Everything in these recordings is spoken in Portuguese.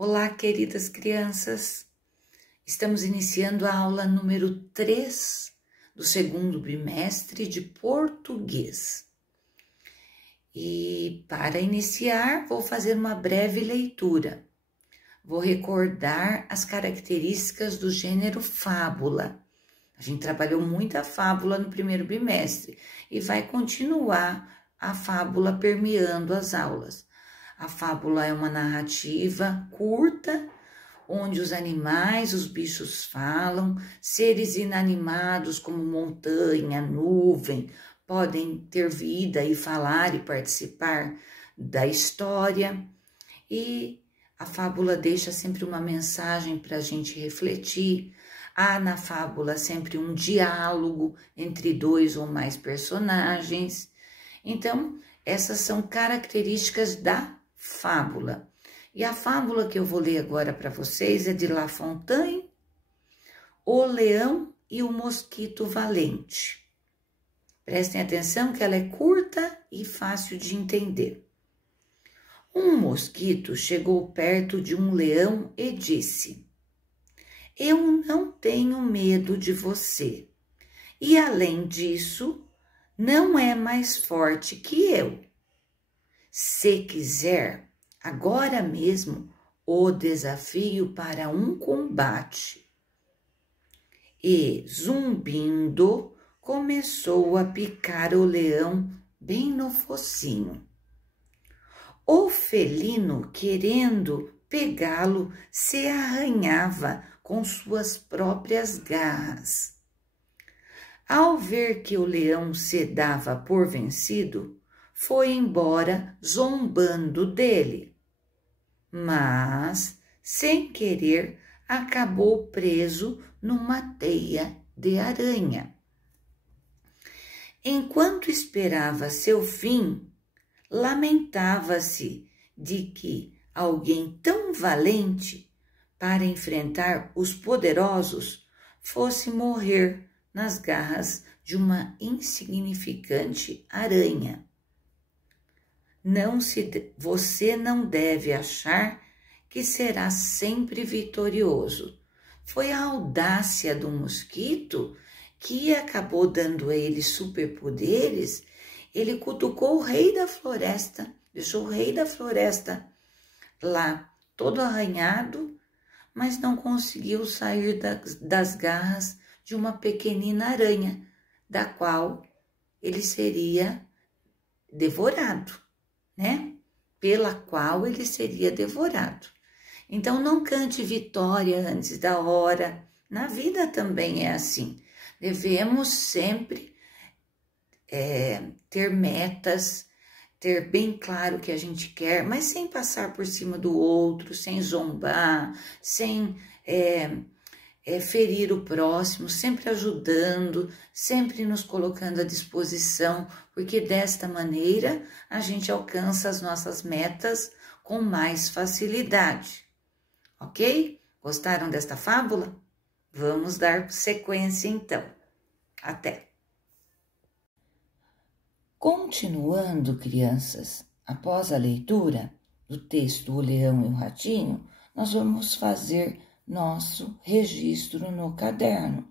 Olá, queridas crianças! Estamos iniciando a aula número 3 do segundo bimestre de português. E para iniciar, vou fazer uma breve leitura. Vou recordar as características do gênero fábula. A gente trabalhou muito a fábula no primeiro bimestre e vai continuar a fábula permeando as aulas. A fábula é uma narrativa curta, onde os animais, os bichos falam, seres inanimados como montanha, nuvem, podem ter vida e falar e participar da história. E a fábula deixa sempre uma mensagem para a gente refletir. Há na fábula sempre um diálogo entre dois ou mais personagens. Então, essas são características da fábula. E a fábula que eu vou ler agora para vocês é de La Fontaine, O Leão e o Mosquito Valente. Prestem atenção que ela é curta e fácil de entender. Um mosquito chegou perto de um leão e disse: "Eu não tenho medo de você, e além disso, não é mais forte que eu. Se quiser, agora mesmo o desafio para um combate." E, zumbindo, começou a picar o leão bem no focinho. O felino, querendo pegá-lo, se arranhava com suas próprias garras. Ao ver que o leão se dava por vencido, foi embora zombando dele, mas, sem querer, acabou preso numa teia de aranha. Enquanto esperava seu fim, lamentava-se de que alguém tão valente para enfrentar os poderosos fosse morrer nas garras de uma insignificante aranha. Você não deve achar que será sempre vitorioso. Foi a audácia do mosquito que acabou dando a ele superpoderes. Ele cutucou o rei da floresta, deixou o rei da floresta lá todo arranhado, mas não conseguiu sair das garras de uma pequenina aranha, da qual ele seria devorado, né? Pela qual ele seria devorado. Então, não cante vitória antes da hora. Na vida também é assim. Devemos sempre ter metas, ter bem claro o que a gente quer, mas sem passar por cima do outro, sem zombar, sem ferir o próximo, sempre ajudando, sempre nos colocando à disposição, porque desta maneira a gente alcança as nossas metas com mais facilidade. Ok? Gostaram desta fábula? Vamos dar sequência então. Até! Continuando, crianças, após a leitura do texto O Leão e o Ratinho, nós vamos fazer nosso registro no caderno.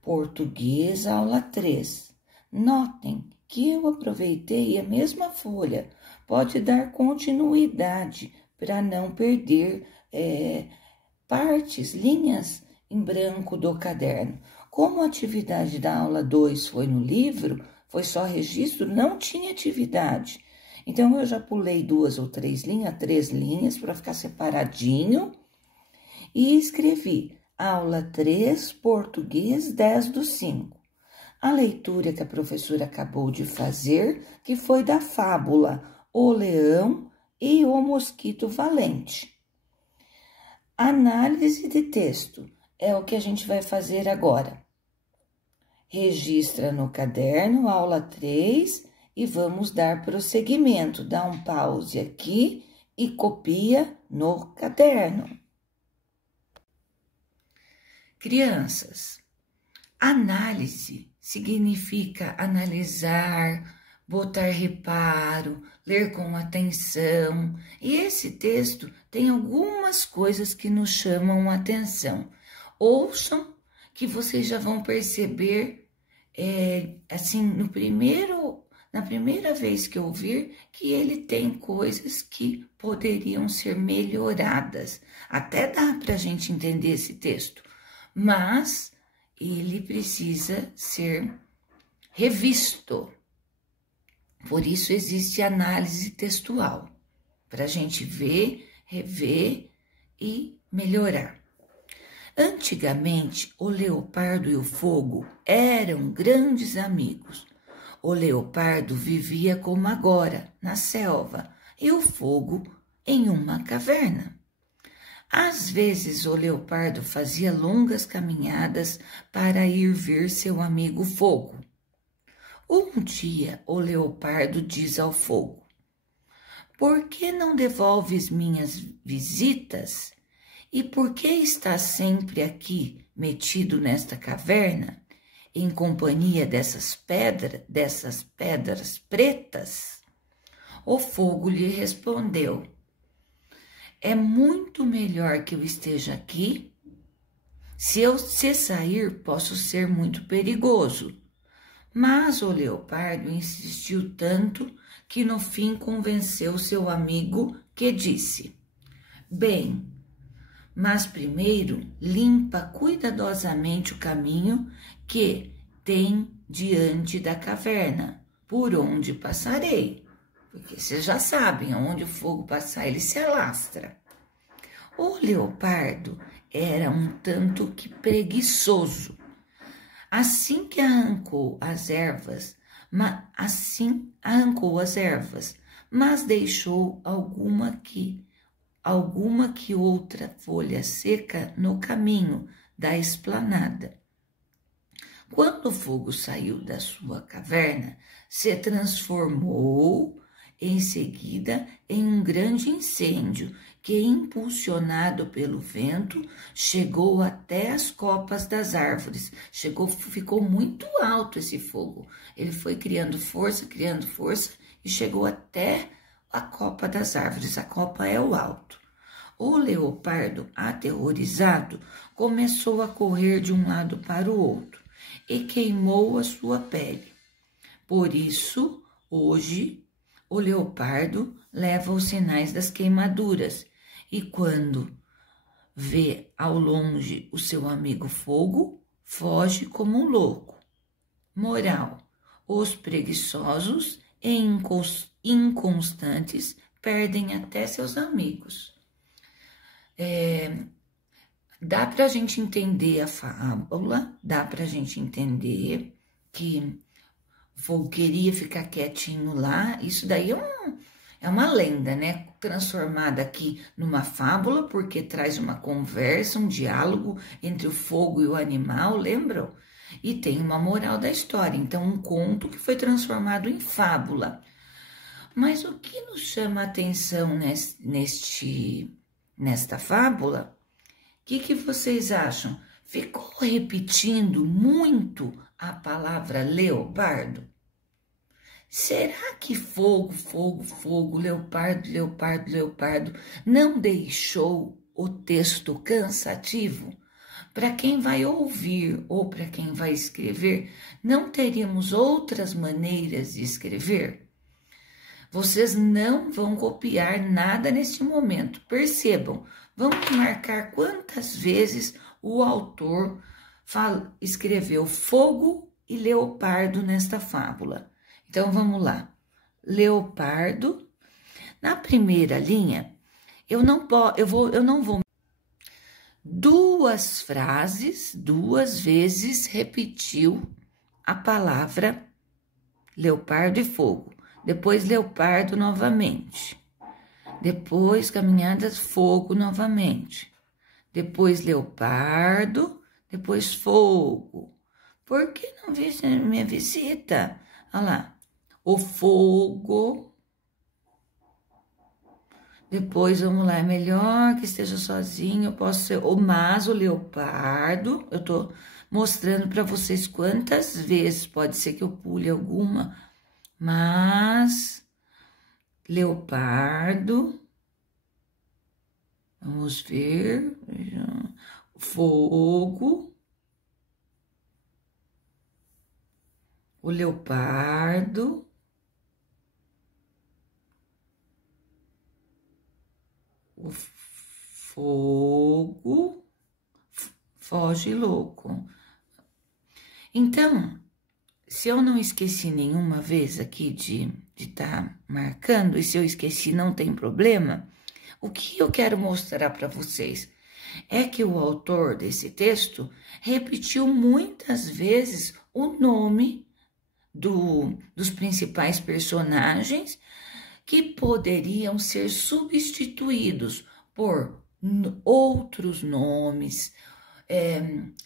Português, aula 3. Notem que eu aproveitei a mesma folha. Pode dar continuidade para não perder partes, linhas em branco do caderno. Como a atividade da aula 2 foi no livro, foi só registro, não tinha atividade. Então, eu já pulei 2 ou 3 linhas para ficar separadinho e escrevi aula 3, português 10/5. A leitura que a professora acabou de fazer, que foi da fábula O Leão e o Mosquito Valente. Análise de texto é o que a gente vai fazer agora. Registra no caderno, aula 3, e vamos dar prosseguimento. Dá um pause aqui e copia no caderno. Crianças, análise significa analisar, botar reparo, ler com atenção. E esse texto tem algumas coisas que nos chamam a atenção. Ouçam que vocês já vão perceber, assim, na primeira vez que ouvir, que ele tem coisas que poderiam ser melhoradas. Até dá para a gente entender esse texto, mas ele precisa ser revisto. Por isso existe análise textual, para a gente ver, rever e melhorar. Antigamente, o leopardo e o fogo eram grandes amigos. O leopardo vivia como agora, na selva, e o fogo em uma caverna. Às vezes, o leopardo fazia longas caminhadas para ir ver seu amigo fogo. Um dia, o leopardo diz ao fogo: "Por que não devolves minhas visitas? E por que estás sempre aqui, metido nesta caverna, em companhia dessas pedras pretas?" O fogo lhe respondeu: "É muito melhor que eu esteja aqui. Se sair, posso ser muito perigoso." Mas o leopardo insistiu tanto que no fim convenceu seu amigo, que disse: "Bem, mas primeiro limpa cuidadosamente o caminho que tem diante da caverna, por onde passarei." Porque vocês já sabem, onde o fogo passar, ele se alastra. O leopardo era um tanto que preguiçoso. Assim arrancou as ervas, mas deixou alguma que outra folha seca no caminho da esplanada. Quando o fogo saiu da sua caverna, se transformou em seguida em um grande incêndio que, impulsionado pelo vento, chegou até as copas das árvores. Ficou muito alto esse fogo. Ele foi criando força e chegou até a copa das árvores. A copa é o alto. O leopardo, aterrorizado, começou a correr de um lado para o outro e queimou a sua pele. Por isso, hoje, o leopardo leva os sinais das queimaduras e, quando vê ao longe o seu amigo fogo, foge como um louco. Moral: os preguiçosos e inconstantes perdem até seus amigos. Dá para a gente entender a fábula, dá para a gente entender que o fogo queria ficar quietinho lá. Isso daí é uma lenda, né? Transformada aqui numa fábula, porque traz uma conversa, um diálogo entre o fogo e o animal, lembram? E tem uma moral da história, então um conto que foi transformado em fábula. Mas o que nos chama a atenção nesta fábula? O que vocês acham? Ficou repetindo muito a palavra leopardo? Será que fogo, fogo, fogo, leopardo, leopardo, leopardo não deixou o texto cansativo? Para quem vai ouvir ou para quem vai escrever, não teríamos outras maneiras de escrever? Vocês não vão copiar nada neste momento. Percebam, vamos marcar quantas vezes o autor escreveu fogo e leopardo nesta fábula. Então, vamos lá. Leopardo. Na primeira linha, eu não vou. Duas frases, duas vezes repetiu a palavra leopardo e fogo. Depois leopardo novamente. Depois caminhadas, fogo novamente. Depois leopardo, depois fogo. Por que não viste minha visita? Olha lá. O fogo. Depois, vamos lá, é melhor que esteja sozinho, eu posso ser, mas o leopardo, eu tô mostrando para vocês quantas vezes, pode ser que eu pule alguma, mas, leopardo, vamos ver, fogo, o leopardo, o fogo, foge louco. Então, se eu não esqueci nenhuma vez aqui de estar marcando, e se eu esqueci não tem problema, o que eu quero mostrar para vocês é que o autor desse texto repetiu muitas vezes o nome dos principais personagens que poderiam ser substituídos por outros nomes,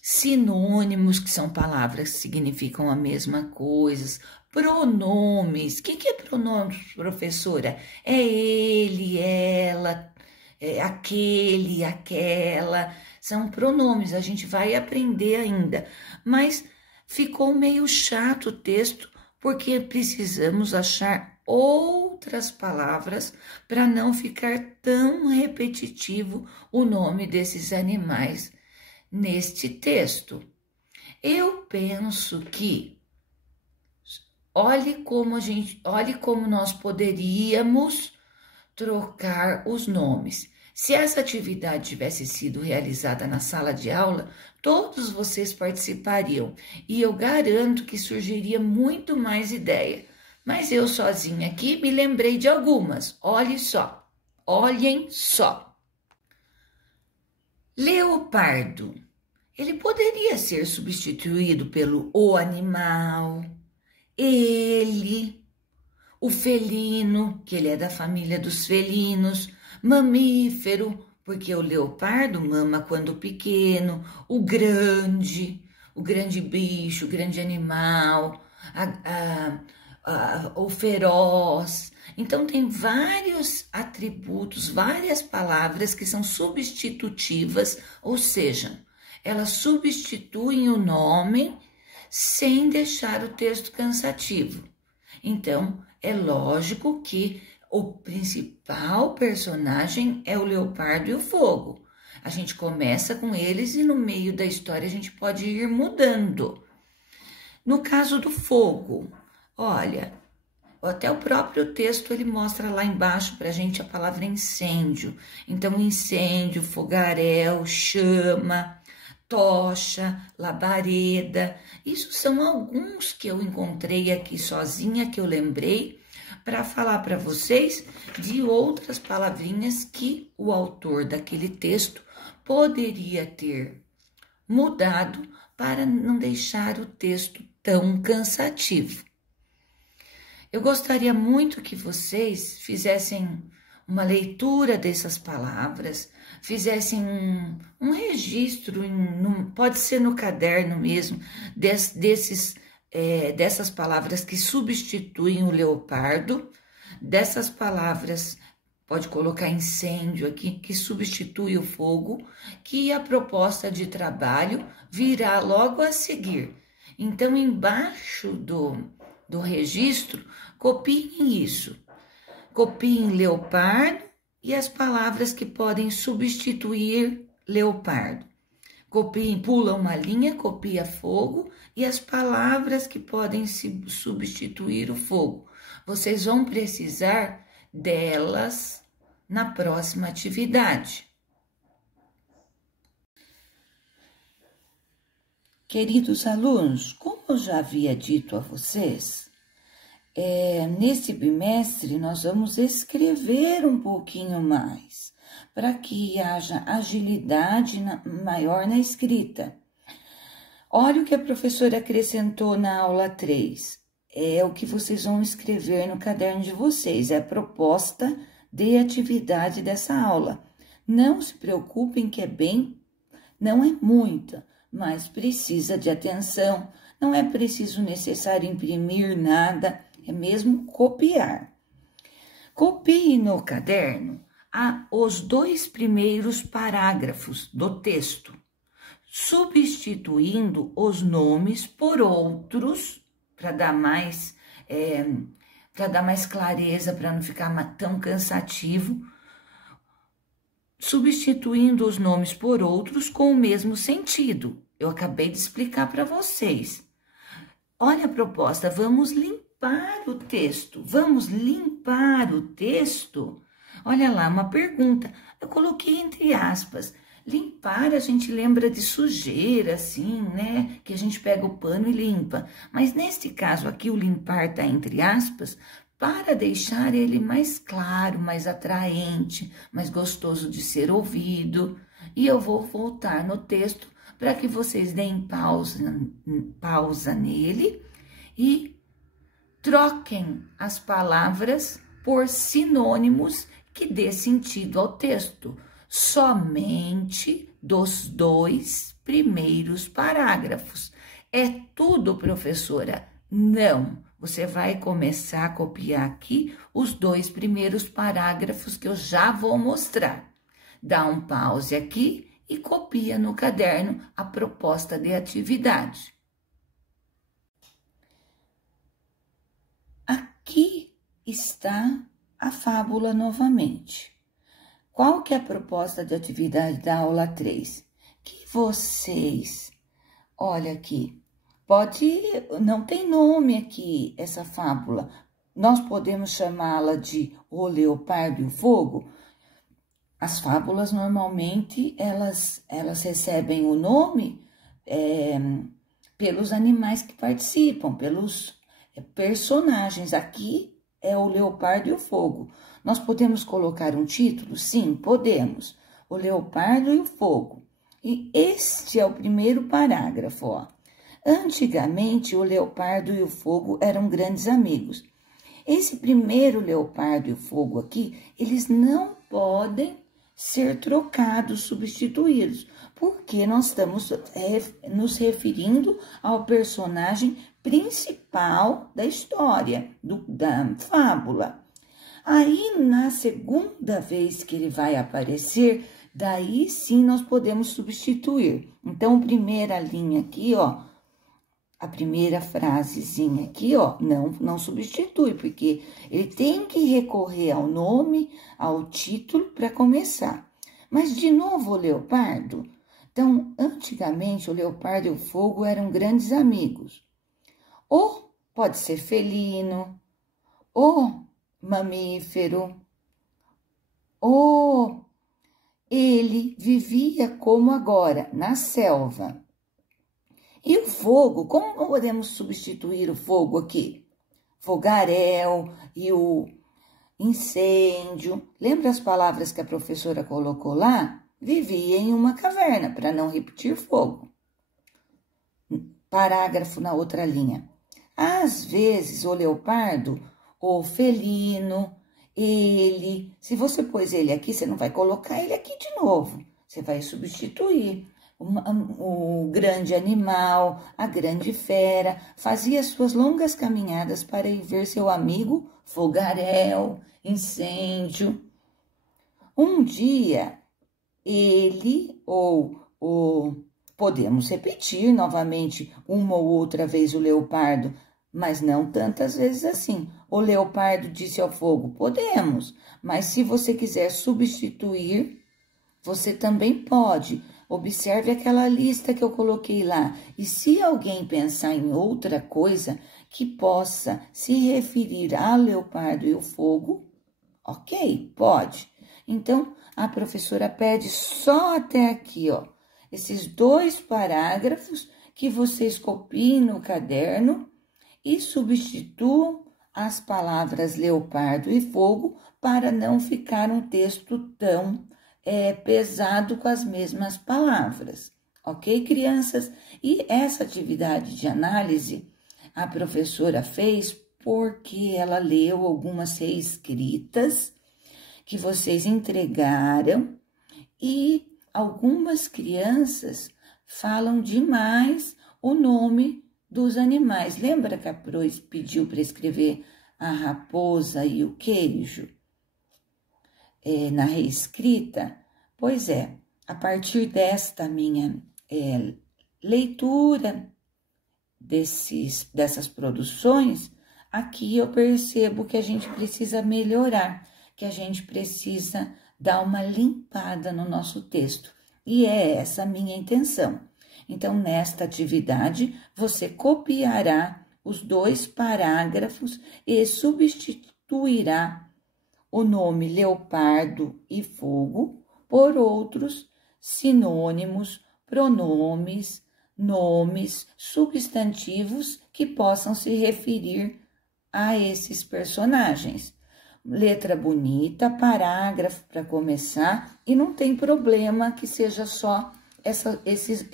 sinônimos, que são palavras que significam a mesma coisa, pronomes. O que é pronomes, professora? É ele, ela, aquele, aquela. São pronomes, a gente vai aprender ainda. Mas ficou meio chato o texto, porque precisamos achar outras palavras para não ficar tão repetitivo o nome desses animais neste texto. Eu penso que olhe como nós poderíamos trocar os nomes. Se essa atividade tivesse sido realizada na sala de aula, todos vocês participariam e eu garanto que surgiria muito mais ideia. Mas eu sozinha aqui me lembrei de algumas. Olhem só. Leopardo. Ele poderia ser substituído pelo o animal, ele, o felino, que ele é da família dos felinos, mamífero, porque o leopardo mama quando pequeno, o grande bicho, o grande animal, o feroz. Então, tem vários atributos, várias palavras que são substitutivas, ou seja, elas substituem o nome sem deixar o texto cansativo. Então, é lógico que o principal personagem é o leopardo e o fogo. A gente começa com eles e no meio da história a gente pode ir mudando. No caso do fogo, olha, até o próprio texto ele mostra lá embaixo para a gente a palavra incêndio. Então, incêndio, fogaréu, chama, tocha, labareda. Isso são alguns que eu encontrei aqui sozinha, que eu lembrei, para falar para vocês de outras palavrinhas que o autor daquele texto poderia ter mudado para não deixar o texto tão cansativo. Eu gostaria muito que vocês fizessem uma leitura dessas palavras, fizessem um registro, pode ser no caderno mesmo, dessas palavras que substituem o leopardo, dessas palavras, pode colocar incêndio aqui, que substitui o fogo, que a proposta de trabalho virá logo a seguir. Então, embaixo do registro, copiem isso. Copiem leopardo e as palavras que podem substituir leopardo. Copiem, pula uma linha, copia fogo e as palavras que podem substituir o fogo. Vocês vão precisar delas na próxima atividade. Queridos alunos, como eu já havia dito a vocês, nesse bimestre nós vamos escrever um pouquinho mais, para que haja agilidade maior na escrita. Olha o que a professora acrescentou na aula 3. É o que vocês vão escrever no caderno de vocês, é a proposta de atividade dessa aula. Não se preocupem que não é muita, mas precisa de atenção, não é preciso necessário imprimir nada, é mesmo copiar. Copie no caderno os 2 primeiros parágrafos do texto, substituindo os nomes por outros, para dar mais para dar mais clareza, para não ficar tão cansativo, substituindo os nomes por outros com o mesmo sentido. Eu acabei de explicar para vocês. Olha a proposta, vamos limpar o texto. Vamos limpar o texto? Olha lá, uma pergunta. Eu coloquei entre aspas. Limpar, a gente lembra de sujeira, assim, né? Que a gente pega o pano e limpa. Mas neste caso aqui, o limpar tá entre aspas, para deixar ele mais claro, mais atraente, mais gostoso de ser ouvido. E eu vou voltar no texto para que vocês deem pausa nele e troquem as palavras por sinônimos que dê sentido ao texto, somente dos 2 primeiros parágrafos. É tudo, professora? Não. Você vai começar a copiar aqui os 2 primeiros parágrafos que eu já vou mostrar. Dá um pause aqui e copia no caderno a proposta de atividade. Aqui está a fábula novamente. Qual que é a proposta de atividade da aula 3? Que vocês, olha aqui, não tem nome aqui essa fábula. Nós podemos chamá-la de O Leopardo e o Fogo. As fábulas, normalmente, elas recebem o nome pelos animais que participam, pelos personagens. Aqui é O Leopardo e o Fogo. Nós podemos colocar um título? Sim, podemos. O Leopardo e o Fogo. E este é o primeiro parágrafo, ó. Antigamente, o leopardo e o fogo eram grandes amigos. Esse primeiro leopardo e o fogo aqui, eles não podem ser trocados, substituídos, porque nós estamos nos referindo ao personagem principal da história, da fábula. Aí, na segunda vez que ele vai aparecer, daí sim nós podemos substituir. Então, a primeira linha aqui, ó, a primeira frasezinha aqui, ó, não substitui, porque ele tem que recorrer ao nome, ao título para começar. Mas, de novo, o leopardo. Então, antigamente, o leopardo e o fogo eram grandes amigos. Ou pode ser felino, ou mamífero, ou ele vivia como agora, na selva. E o fogo, como podemos substituir o fogo aqui? Fogaréu e o incêndio. Lembra as palavras que a professora colocou lá? Vivia em uma caverna, para não repetir fogo. Parágrafo na outra linha. Às vezes, o leopardo, o felino, ele... Se você pôs ele aqui, você não vai colocar ele aqui de novo. Você vai substituir. O grande animal, a grande fera, fazia suas longas caminhadas para ir ver seu amigo fogaréu, incêndio. Um dia, ele podemos repetir novamente uma ou outra vez o leopardo, mas não tantas vezes assim. O leopardo disse ao fogo, podemos, mas se você quiser substituir, você também pode. Observe aquela lista que eu coloquei lá. E se alguém pensar em outra coisa que possa se referir ao leopardo e o fogo, ok, pode. Então, a professora pede só até aqui, ó, esses 2 parágrafos que vocês copiem no caderno e substituam as palavras leopardo e fogo para não ficar um texto tão pesado com as mesmas palavras, ok, crianças? E essa atividade de análise a professora fez porque ela leu algumas reescritas que vocês entregaram e algumas crianças falam demais o nome dos animais. Lembra que a Pro pediu para escrever a raposa e o queijo? Na reescrita? Pois é, a partir desta minha leitura dessas produções, aqui eu percebo que a gente precisa melhorar, que a gente precisa dar uma limpada no nosso texto. E é essa a minha intenção. Então, nesta atividade, você copiará os 2 parágrafos e substituirá o nome leopardo e fogo por outros sinônimos, pronomes, nomes, substantivos que possam se referir a esses personagens. Letra bonita, parágrafo para começar, e não tem problema que seja só esses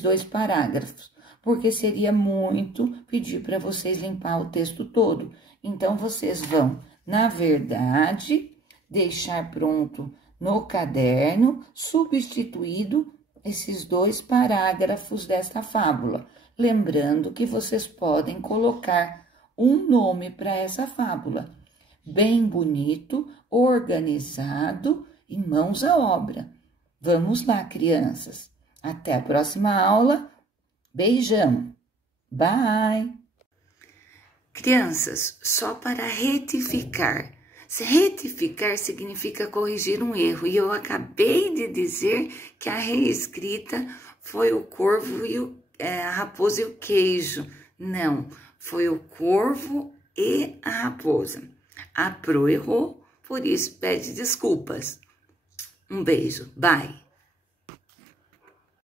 2 parágrafos, porque seria muito pedir para vocês limpar o texto todo. Então, vocês vão, na verdade, deixar pronto no caderno, substituído esses 2 parágrafos desta fábula. Lembrando que vocês podem colocar um nome para essa fábula, bem bonito, organizado e mãos à obra. Vamos lá, crianças. Até a próxima aula. Beijão. Bye. Crianças, só para retificar. Retificar significa corrigir um erro. E eu acabei de dizer que a reescrita foi o corvo e a raposa e o queijo. Não, foi o corvo e a raposa. A Pro errou, por isso pede desculpas. Um beijo, bye!